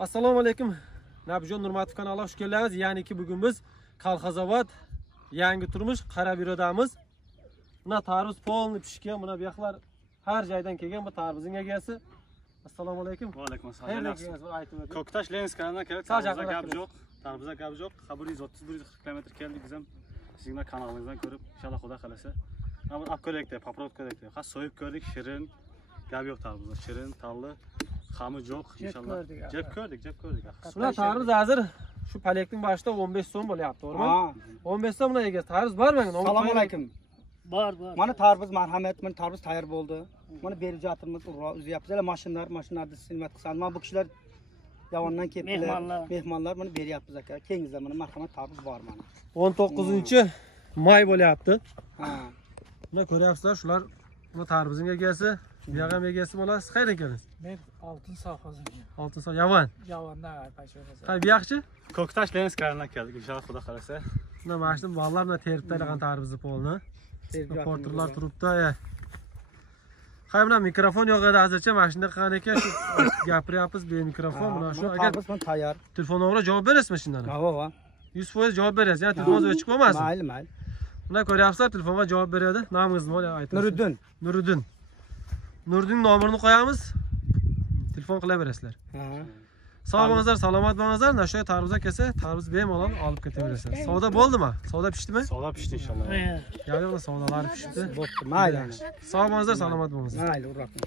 Assalomu alaykum. Nabijon Nurmatov kanaliga xush kelibsiz. Ya'ni ki bugun biz Kolxozobod yangi turmush Qarabirodamiz. Buna tarvuz polni pishgan, buna buyoqlar har joydan kelgan bu tarvuzning egasi. Assalomu alaykum. Va alaykum assalom. Koktash Lenskanadan kelib, tarvuzga gap yo'q. Qabr 130-140 km keldik biz ham. Sizning kanalingizdan ko'rib, inshaalloh Xudo xolasa. Mana apkorekda, paprot ko'rekda. Has so'yib ko'rdik, shirin. Gap yo'q tarvuzda, shirin, talli. Xami yo'q inshaalloh. Jeb ko'rdik. Buna tarvuz hozir shu palekning boshida 15 so'm bo'lyapti, to'g'rimi? 15 so'm buna egasi. Tarvuz bor menga. Assalomu alaykum. Bor. Mana tarvuz marhamat, mana tarvuz tayyor bo'ldi. Mana berib jatirmiz, uzyapmiz. Mashinalarda xizmat qilsan. Mana bu kishilar Yavandan kelibdilar. Mehmonlar mana beryapmiz aka. Kengizlar mana marhamat tarvuz bor mana. 19-may bo'lyapti. Ha. Buni ko'ryapsizlar, shular bu tarvuzning egasi, buyog'am egasi bo'lasiz. Qayerdan keldingiz? Men oltin sovxozimga. Oltin so'm Yavan. Yavandan paycho'rasa. Qay buyoqchi? Koktash Lenskanadan keldik, inshaalloh Xudo xolasa. Buna mashina bolalar bilan terib tayyorlagan tarvuzni polni. Porterlar turibdi. Qay bilan mikrofon yo'q edi hozircha mashina qilgan ekan, shu gapiryapmiz be mikrofon. Mana shu agar tarvuz mana tayyor. telefon o'g'ri javob berasizmi shundan? Ha. 100% javob berasiz. Ya'ni telefonga o'chib qolmasin. Mayli. Buna ko'ryapsizlar, telefonga javob beradi. Nomingizni nima aytasiz? Nuriddin. Nuriddin nomerini qo'yamiz. Telefon qilaverasizlar. Ha. Sog' bo'lingizlar, salomat bo'lingizlar. Mana shu tarvuzga kelsa, tarvuz bemalol olib ketaverasizlar. Savdo bo'ldimi? Savdo pishdimi? Savdo pishdi inshaalloh. Ya'ni savdolar pishdi. Bo'pti, mayli. Sog' bo'lingizlar, salomat bo'lingizlar. Mayli, urrahmat.